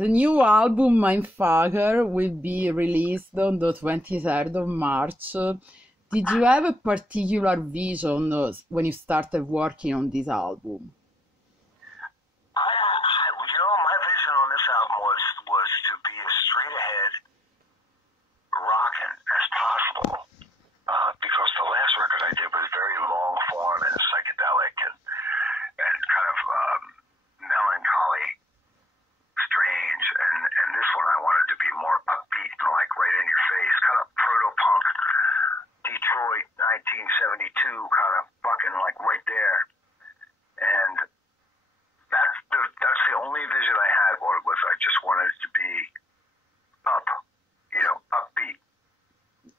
The new album, Mindfucker, will be released on the 23rd of March. Did you have a particular vision when you started working on this album? My vision on this album was to be as straight ahead rocking as possible. Because the last record I did was very long form and psychedelic and kind of melancholy, strange, and this one I wanted to be more upbeat and like right in your face, kind of proto-punk, Detroit, 1972, kind of fucking like right there. And that's the only vision I had was I just wanted it to be upbeat.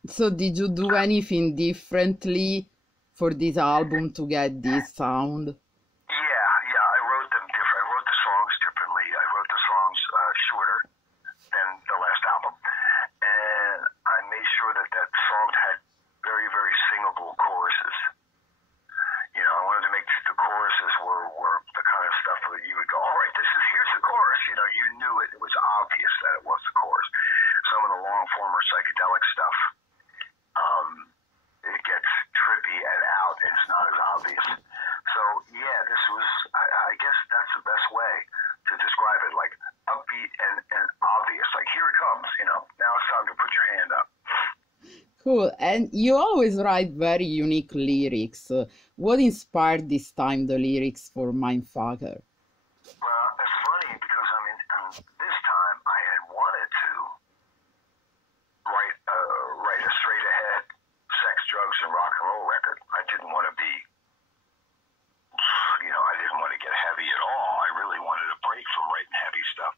So did you do anything differently for this album to get this sound? Yeah, I wrote them different. I wrote the songs differently. I wrote the songs shorter than the last album. And I made sure that song had very, very singable choruses. I wanted to make the choruses were the kind of stuff that you would go, all right, here's the chorus. You knew it. It was obvious that it was the chorus. Some of the long form or psychedelic stuff, it gets trippy and out. It's not as obvious. So yeah, this was, I guess that's the best way to describe it, like upbeat and obvious. Like here it comes, now it's time to put your hand up. Cool. And you always write very unique lyrics. What inspired this time the lyrics for Mindfucker? Well, it's funny because this time I had wanted to write a straight ahead sex, drugs, and rock and roll record. I didn't want to be, I didn't want to get heavy at all. I really wanted a break from writing heavy stuff.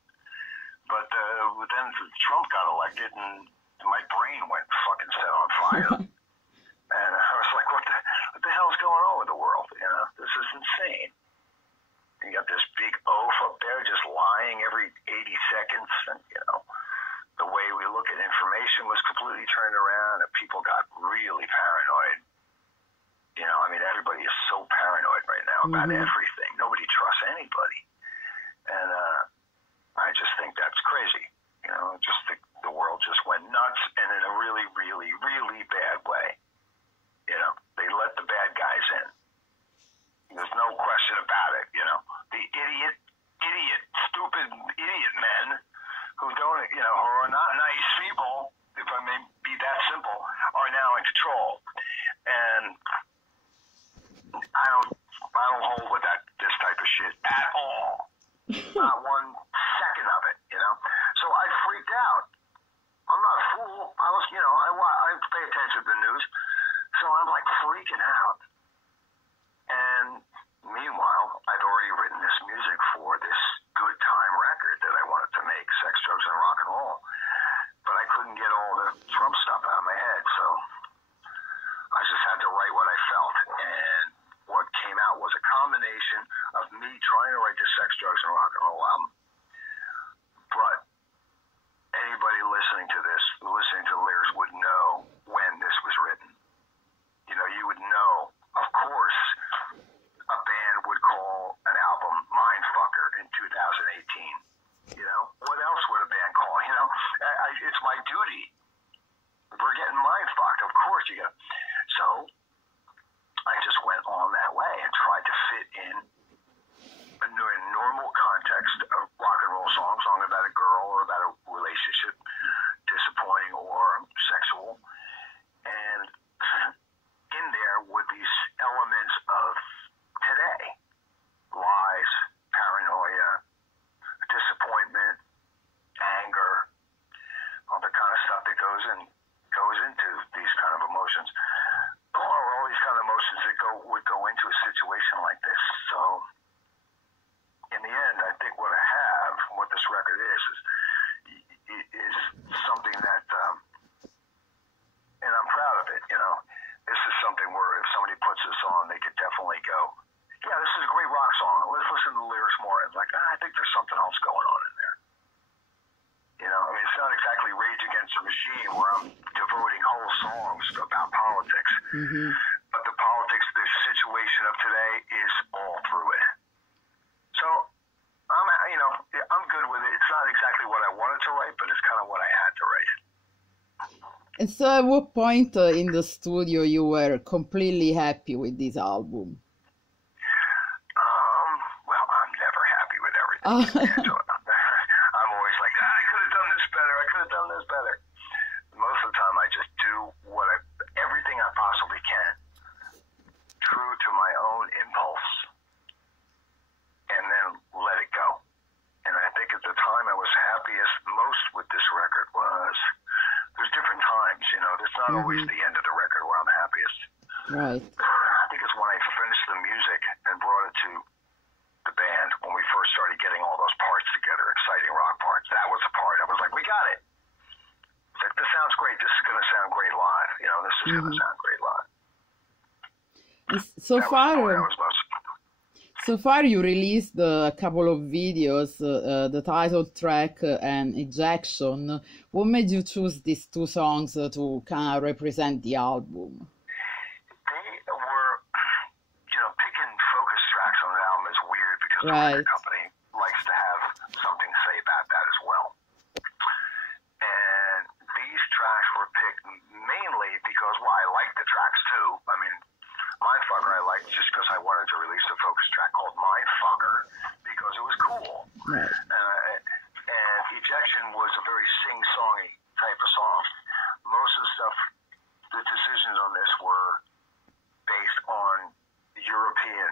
But then Trump got elected and my brain went fucking set on fire. And I was like, what the hell's going on with the world? This is insane. You got this big oaf up there just lying every 80 seconds. And, the way we look at information was completely turned around and people got really paranoid. Everybody is so paranoid right now about everything. Nobody trusts anybody. And I just think that's crazy. Just the world just went nuts and in a really, really, really bad way. They let the bad guys in. There's no question about it. The stupid idiot men who don't, who are not nice people, if I may be that simple, are now in control. And I don't hold with this type of shit at all. Not 1 second of it, So I freaked out. I'm not a fool. I was, I pay attention to the news. So I'm like freaking out. And meanwhile, I'd already written this music for this good time record that I wanted to make, Sex, Drugs, and Rock and Roll. But I couldn't get all the Trump stuff out of my head, so I just had to write what I felt. And what came out was a combination of me trying to write the Sex, Drugs, and Rock and Roll album. But anybody listening to the lyrics would know when this was written. You would know, of course, a band would call an album Mindfucker in 2018. What else would a band call? It's my duty. We're getting mindfucked. Of course you got. So I just went on that way and tried to fit in a normal context of rock and roll song about a girl or about a relationship, disappointing or sexual, and in there were these elements of today: lies, paranoia, disappointment, anger, all the kind of stuff that goes into these kind of emotions, or all these kind of emotions that would go into a situation like this. So in the end, I think what I have, what this record is something that, and I'm proud of it. This is something where if somebody puts this on, they could definitely go, yeah, this is a great rock song. Let's listen to the lyrics more. And like, I think there's something else going on in there. It's not exactly Rage Against the Machine where I'm devoting whole songs about politics. But the politics, the situation of today is all through it. So I'm good with it. It's not exactly And so at what point in the studio you were completely happy with this album? Well, I'm never happy with everything. So I'm always like, I could have done this better. I could have done this better. Most of the time, I just do everything I possibly can, true to my own impulse, and then let it go. And I think at the time I was happiest most with this record was, there's different times, you know, there's not always the end of the record where I'm happiest. Right. I think it's when I finished the music and brought it to the band, when we first started getting all those parts together, exciting rock parts. That was the part I was like, we got it. It's like, this sounds great. This is going to sound great live. You know, this is going to sound great live. So far you released a couple of videos, the title track and Ejection. What made you choose these two songs to kind of represent the album? They were, you know, picking focus tracks on an album is weird because the record company likes to have something to say about that as well. And these tracks were picked mainly because, well, I like the tracks too. I mean, Mindfucker I liked just because I wanted to release a focus track called Mindfucker because it was cool. Right. And Ejection was a very sing-songy type of song. Most of the stuff, the decisions on this were based on European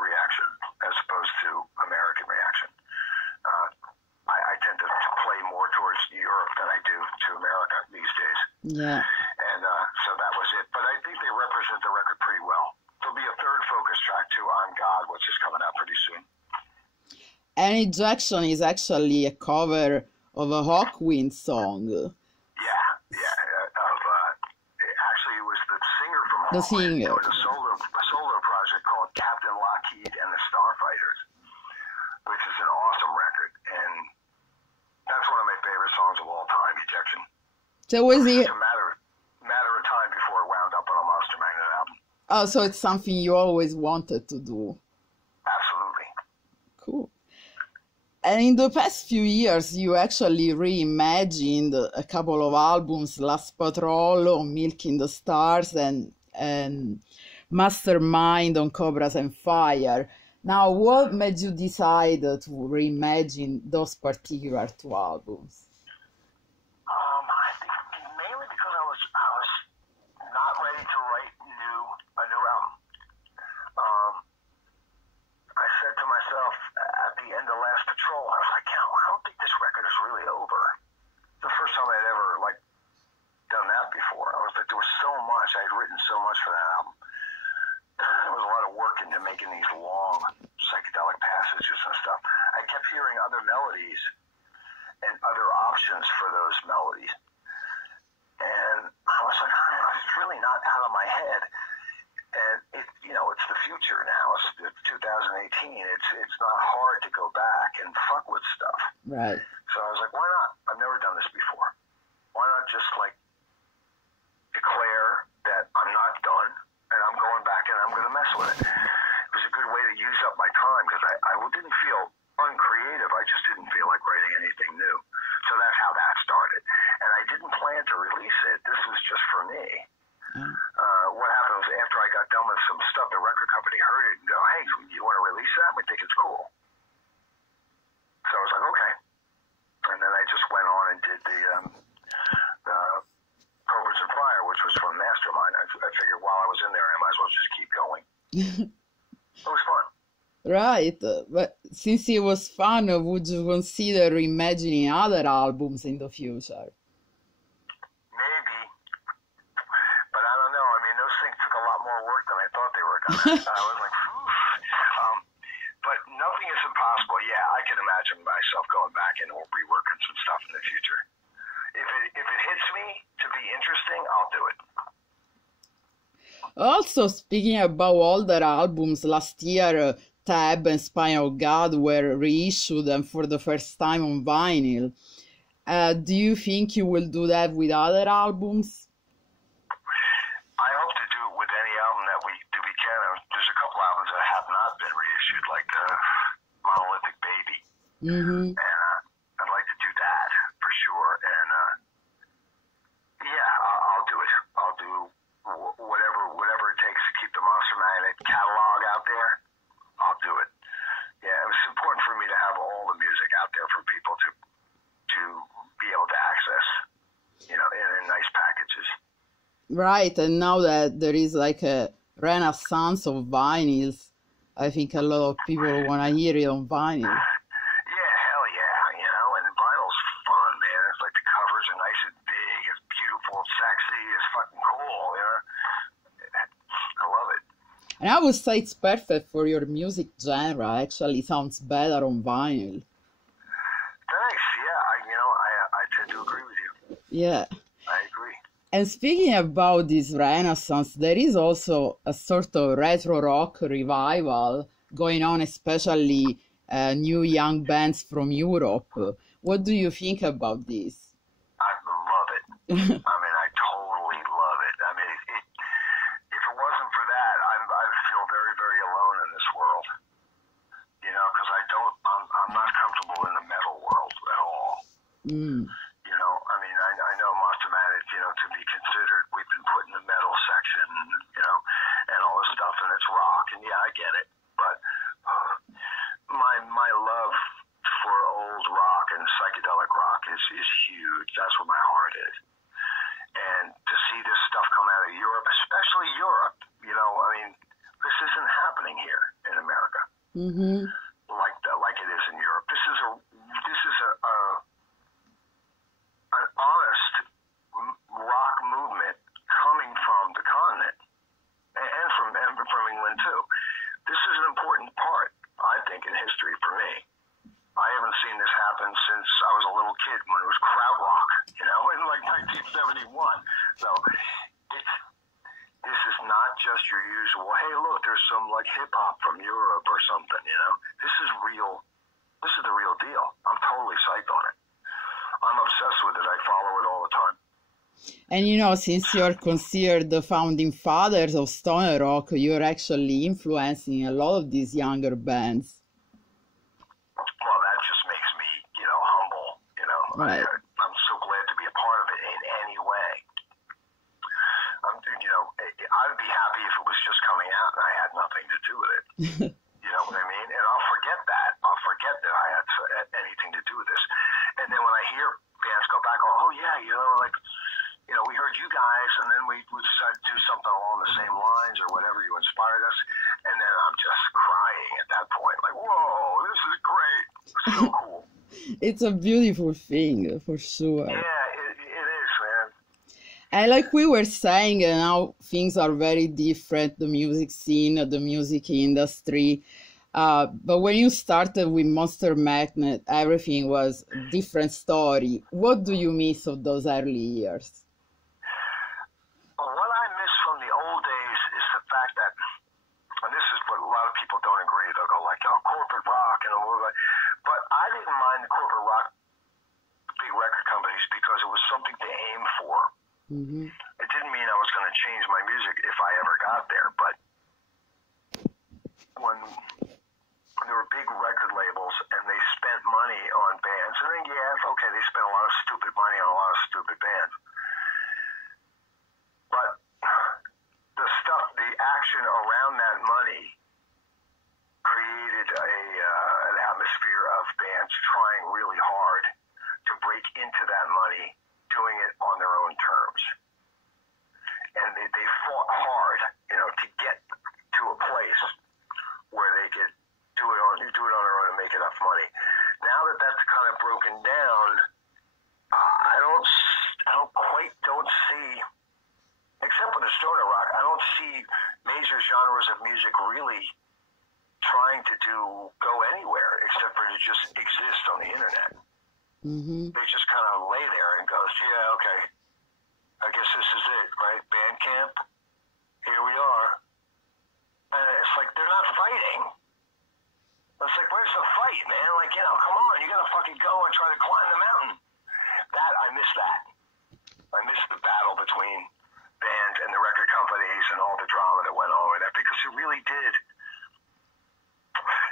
reaction as opposed to American reaction. I tend to play more towards Europe than I do to America these days. Yeah. And so that was it. But I think they represent the record pretty well. There'll be a third focus track too, On God, which is coming out pretty soon. And Ejection is actually a cover of a Hawkwind song. Yeah. Actually, it was the singer from Hawkwind. The singer. It was a solo project called Captain Lockheed and the Starfighters, which is an awesome record. And that's one of my favorite songs of all time, Ejection. So was it? It's a matter of time before it wound up on a Monster Magnet album. Oh, so it's something you always wanted to do. Absolutely. Cool. And in the past few years, you actually reimagined a couple of albums, Last Patrol on Milk in the Stars and Mastermind on Cobras and Fire. Now, what made you decide to reimagine those particular two albums? I think mainly because I was not ready to write a new album. I said to myself at the end of Last Patrol, I was like, I don't think this record is really over. The first time I'd ever done that before. I was like, there was so much. I had written so much for that album. There was a lot of work into making these long psychedelic passages and stuff. I kept hearing other melodies and other options for those melodies. And I was like, it's really not out of my head. And it's the future now. It's 2018. It's not hard to go back and fuck with stuff. Right. So I was like, why not? I've never done this before. Why not just declare that I'm not done and I'm going back and I'm going to mess with it. It was a good way to use up my time because I didn't feel uncreative. I just didn't feel like writing anything new. So that's how that started. And I didn't plan to release it. This was just for me. What happened was after I got done with some stuff, the record company heard it and go, hey, you want to release that? We think it's cool. So I was like, okay. And then I just went on and did the Cobras and Fire, which was from Mastermind. I figured while I was in there, I might as well just keep going. It was fun. Right, but since it was fun, would you consider reimagining other albums in the future? Maybe, but I don't know. I mean, those things took a lot more work than I thought they were going to. I was like, but nothing is impossible. Yeah, I can imagine myself going back and reworking some stuff in the future. If it hits me to be interesting, I'll do it. Also, speaking about older albums, last year Tab and Spinal God were reissued and for the first time on vinyl. Do you think you will do that with other albums? I hope to do it with any album that we can. There's a couple albums that have not been reissued, like Monolithic Baby. And I'd like to do that for sure. And yeah, pieces. Right, and now that there is like a renaissance of vinyls, I think a lot of people want to hear it on vinyl. Yeah, hell yeah, and vinyl's fun, man. It's like the covers are nice and big, it's beautiful, it's sexy, it's fucking cool, I love it. And I would say it's perfect for your music genre. Actually, sounds better on vinyl. Thanks, yeah, I tend to agree with you. Yeah. I agree. And speaking about this renaissance, there is also a sort of retro rock revival going on, especially new young bands from Europe. What do you think about this? I love it. I mean, I totally love it. I mean, if it wasn't for that, I'd feel very, very alone in this world. Because I'm not comfortable in the metal world at all. Mm. I mean, I know Mastermatic, to be considered, we've been put in the metal section, and all this stuff, and it's rock, and yeah, I get it. But my love for old rock and psychedelic rock is huge. That's where my heart is. And to see this stuff come out of Europe, especially Europe, I mean, this isn't happening here in America. Mm-hmm. Like it is in Europe. This is an honest rock movement coming from the continent and from England too. This is an important part, I think, in history for me. I haven't seen this happen since I was a little kid when it was krautrock, in like 1971. So this is not just your usual, hey, look, there's some like hip hop from Europe or something, This is real. This is the real deal. I'm totally psyched on it. I'm obsessed with it. I follow it all the time. And since you're considered the founding fathers of stoner rock, you're actually influencing a lot of these younger bands. Well, that just makes me, humble, Right. I'm so glad to be a part of it in any way. I'd be happy if it was just coming out and I had nothing to do with it. You know what I mean? And I'll forget that. I'll forget that I had anything to do with this. And then when I hear bands go back, oh yeah, we heard you guys, and then we decided to do something along the same lines or whatever. You inspired us, and then I'm just crying at that point, like, whoa, this is great, so cool. It's a beautiful thing, for sure. Yeah, it is, man. And like we were saying, now things are very different, the music scene, the music industry. But when you started with Monster Magnet, everything was a different story. What do you miss of those early years? What I miss from the old days is the fact that, and this is what a lot of people don't agree, they'll go like, corporate rock and all that. But I didn't mind the corporate rock big record companies because it was something to aim for. Mm-hmm. It didn't mean I was going to change my music if I ever got there, but when there were big record labels and they spent money on bands, and then okay, they spent a lot of stupid money on a lot of stupid bands. But the action around that money created an atmosphere of bands trying really hard to break into that money, doing it on their own terms. And they fought hard, to get to a place where they could do it on their own and make enough money. Now that that's kind of broken down, I don't see, except for the stoner rock, I don't see major genres of music really trying to go anywhere except for to just exist on the internet. Mm-hmm. They just kind of lay there and goes, yeah, okay, I guess this is it, right? Bandcamp, here we are. And it's like, they're not fighting. It's like, where's the fight, man? Like, come on, you gotta fucking go and try to climb the mountain. I miss that. I miss the battle between bands and the record companies and all the drama that went on with that, because it really did.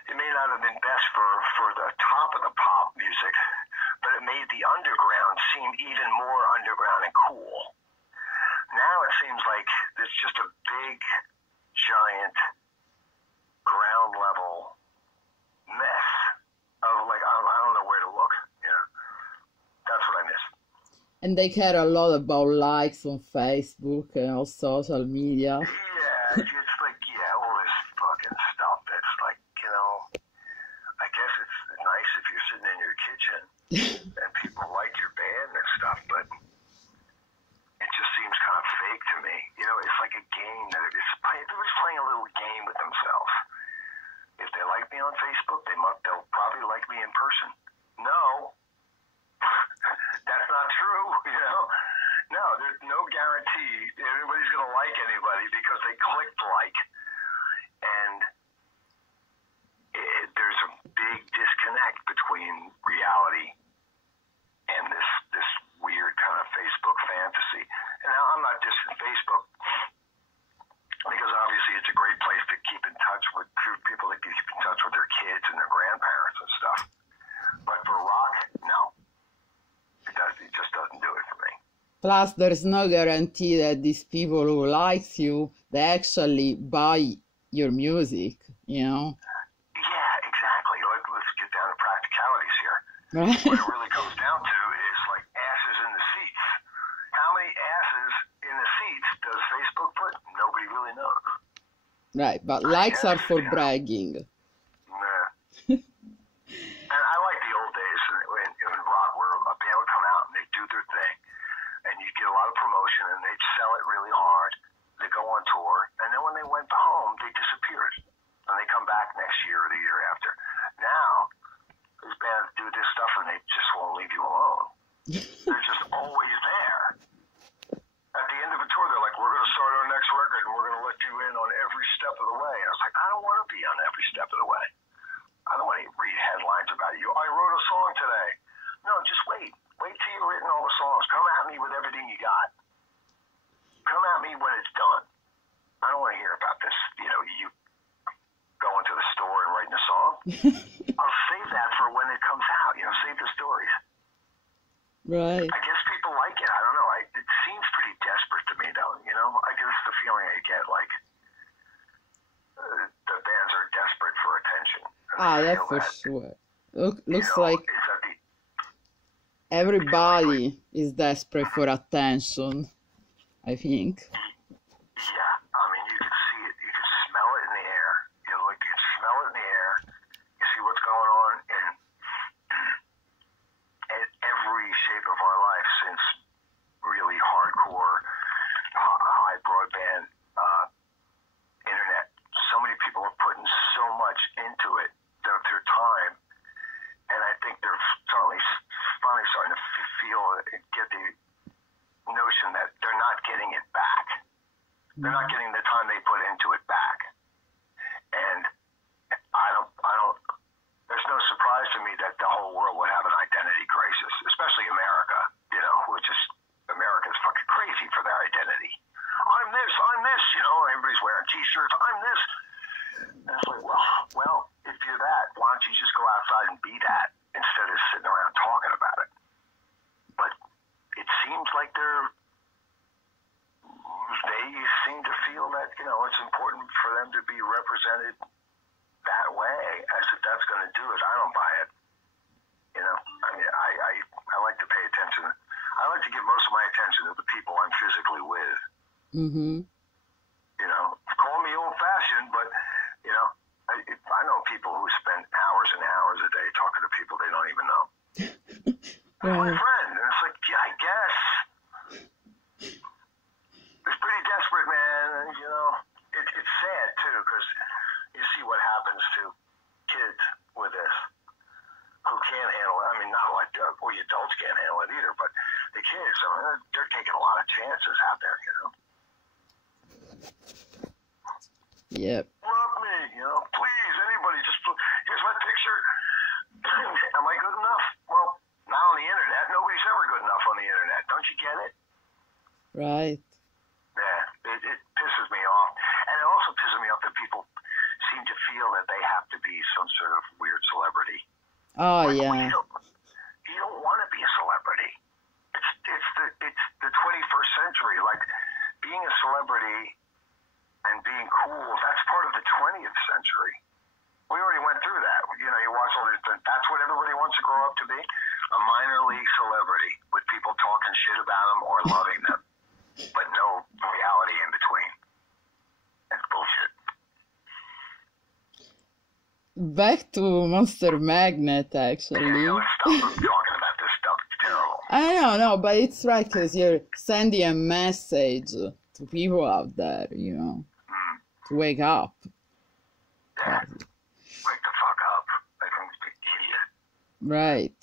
It may not have been best for the top of the pop music, but it made the underground seem even more underground and cool. Now it seems like it's just a big, giant, ground level mess of like, I don't know where to look. That's what I miss. And they care a lot about likes on Facebook and all social media. Yeah, it's like, yeah, all this fucking stuff. It's like, I guess it's nice if you're sitting in your kitchen and people like your band and stuff, but it just seems kind of fake to me. It's like a game that everybody's playing a little game with themselves. If they like me on Facebook, they'll probably like me in person. No, that's not true, No, there's no guarantee anybody's going to like anybody because they clicked like. And there's a big disconnect between reality and this weird kind of Facebook fantasy. And now I'm not dissing Facebook because obviously it's a great place to keep in touch with people that keep in touch with their kids and their grandparents and stuff. But for rock, no. It just doesn't do it for me. Plus, there's no guarantee that these people who likes you, they actually buy your music, Yeah, exactly. Let's get down to practicalities here. Right? What it really comes down to is like asses in the seats. How many asses in the seats does Facebook put? Nobody really knows. Right, but likes are for bragging. Nah. And I like the old days in rock where a band would come out and they'd do their thing. And you'd get a lot of promotion and they'd sell it really hard. They'd go on tour. And then when they went home, they disappeared. And they come back next year or the year after. Now, these bands do this stuff and they just won't leave you alone. They're just always there. At the end of a tour, they're like, we're going to start our next record and we're going to let you in on every step of the way. And I was like, I don't want to be on every step of the way. I don't want to read headlines about you. I wrote a song today. No, just wait. Wait till you've written all the songs. Come at me with everything you got. Come at me when it's done. I don't want to hear about this, you going to the store and writing a song. I'll save that for when it comes out, save the stories. Right. I guess people like it. I don't know. It seems pretty desperate to me, though, I guess the feeling I get, like, the bands are desperate for attention. That's for sure. Looks like is that everybody is desperate for attention, I think. Yeah, I mean, you can see it, you can smell it in the air. You can smell it in the air. You see what's going on in every shape of our life since really hardcore, high broadband internet. So many people are putting so much into it, their time, and I think they're finally starting to get the notion that they're not getting it back. They're not getting the time they put into it back. And there's no surprise to me that the whole world would have an identity crisis, especially America, which is, America's fucking crazy for their identity. I'm this, everybody's wearing t-shirts, I'm this. And it's like, well, if you're that, why don't you just go outside and be that instead of sitting around talking about it? But it seems like they seem to feel that, it's important for them to be represented that way, as if that's going to do it. I don't buy it. I mean, I like to pay attention. I like to give most of my attention to the people I'm physically with. Mm-hmm. Call me old-fashioned, but, I know people who spend hours and hours a day talking to people they don't even know. Right. My friend, and it's like, yeah, I guess. It's pretty desperate, man. And, it's sad, too, because you see what happens to kids with this who can't handle it. I mean, not like we adults can't handle it either, but the kids, they're taking a lot of chances out there, Yep. Love me, please, anybody, just here's my picture. Am I good enough? Well, not on the internet. Nobody's ever good enough on the internet. Don't you get it? Right. Yeah, it pisses me off. And it also pisses me off that people seem to feel that they have to be some sort of weird celebrity. Oh, yeah. You don't want to be a celebrity. It's the 21st century. Like, being a celebrity and being cool, that's part of the 20th century. We already went through that. You watch all this, that's what everybody wants to grow up to be. a minor league celebrity with people talking shit about them or loving them, but no reality in between. It's bullshit. Back to Monster Magnet, actually. Yeah, let's stop talking about this stuff. It's terrible. I don't know, but it's right because you're sending a message to people out there, you know, to wake up. Yeah. Wake the fuck up. Like I'm an idiot. Right.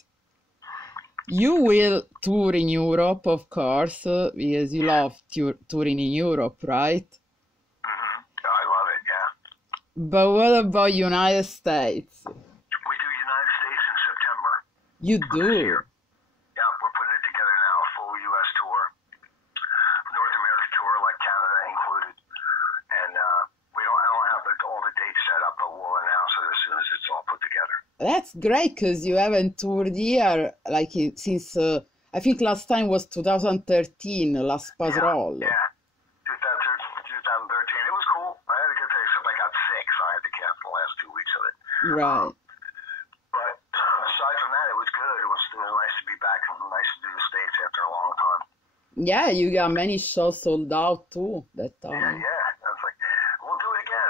You will tour in Europe, of course, because you love touring in Europe, right? I love it, yeah. But what about United States? We do United States in September. You do? Yeah, we're putting it together now, a full U.S. tour. North America tour, like Canada included. And I don't have all the dates set up, but we'll announce it as soon as it's all put together. That's great, because you haven't toured here, like, since, I think last time was 2013, Las Pasrol. Yeah, 2013. It was cool. I had to get there, except I got sick, so I had to cancel the last 2 weeks of it. Right. But aside from that, it was good. It was nice to be back and nice to do the States after a long time. Yeah, you got many shows sold out too that time. Yeah. I was like, we'll do it again.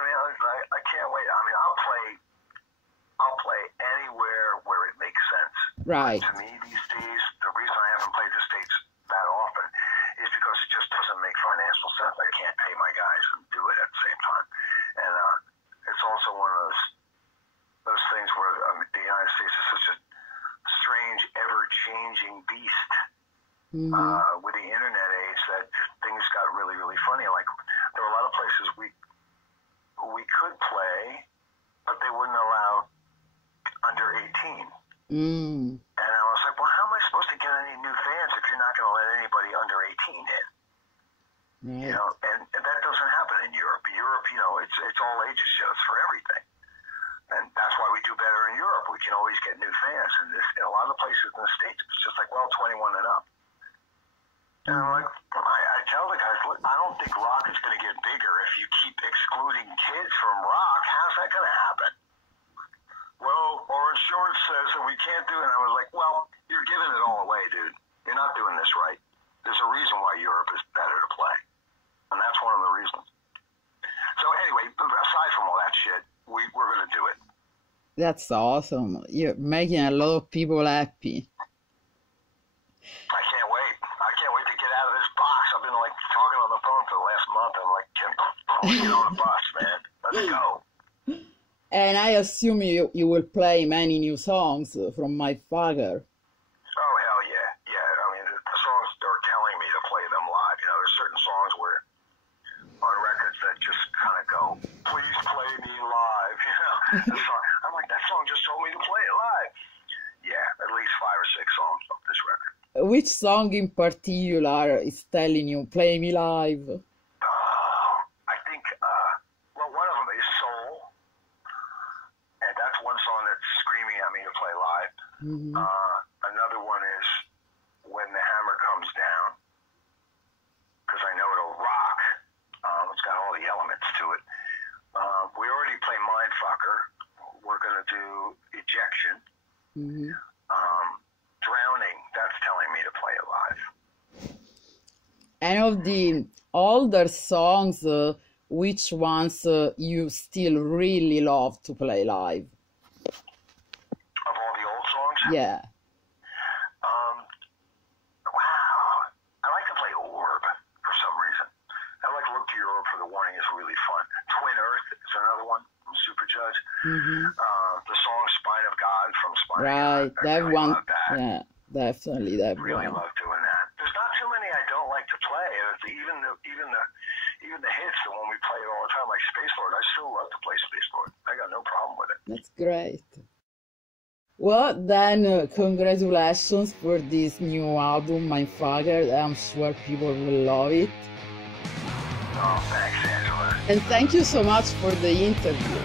I can't wait. I mean, I'll play anywhere where it makes sense. Right. To me, these days, the reason I haven't played the States that often is because it just doesn't make financial sense. I can't pay my guys and do it at the same time. And it's also one of those things where the United States is such a strange, ever-changing beast. With the internet age, that things got really, really funny. Like, there were a lot of places we could play, but they wouldn't allow under 18. And I was like, well, how am I supposed to get any new fans if you're not going to let anybody under 18 in? Right. You know, and that doesn't happen in Europe. Europe, you know, it's all ages shows for everything. And that's why we do better in Europe. We can always get new fans. And in a lot of places in the States, it's just like, well, 21 and up. And I'm like, I tell the guys, look, I don't think rock is going to get bigger if you keep excluding kids from rock. How's that going to happen? Well, our insurance says that we can't do it. And I was like, well, you're giving it all away, dude. You're not doing this right. There's a reason why Europe is better to play. And that's one of the reasons. So anyway, aside from all that shit, we're going to do it. That's awesome. You're making a lot of people happy. I can't wait. I can't wait to get out of this box. I've been like talking on the phone for the last month. I'm like, get on the bus, man. Let's go. And I assume you will play many new songs from My Father. Oh, hell yeah. Yeah, I mean, the songs are telling me to play them live. You know, there's certain songs where on records that just kind of go, please play me live, you know. I'm like, that song just told me to play it live. Yeah, at least 5 or 6 songs of this record. Which song in particular is telling you, play me live? I think, well, one of them is Soul. And that's one song that's screaming at me to play live. Another one is When the Hammer Comes Down, because I know it'll rock. It's got all the elements to it. We already play Mindfucker. We're going to do Ejection. Drowning, that's telling me to play it live. And of the older songs, which ones you still really love to play live? Of all the old songs? Yeah. Wow. I like to play Orb for some reason. I like Look to Your Orb for the Warning is really fun. Twin Earth is another one from Super Judge. The song Spine of God from Spine of God. Right, that really one. love that. Yeah, definitely that Really one. love doing that. There's not too many I don't like to play. Even the hits, the one we play all the time, like Space Lord, I still love to play Space Lord. I got no problem with it. That's great. Well, then, congratulations for this new album, My Father. I'm sure people will love it. Oh, thanks, Angela. And thank you so much for the interview.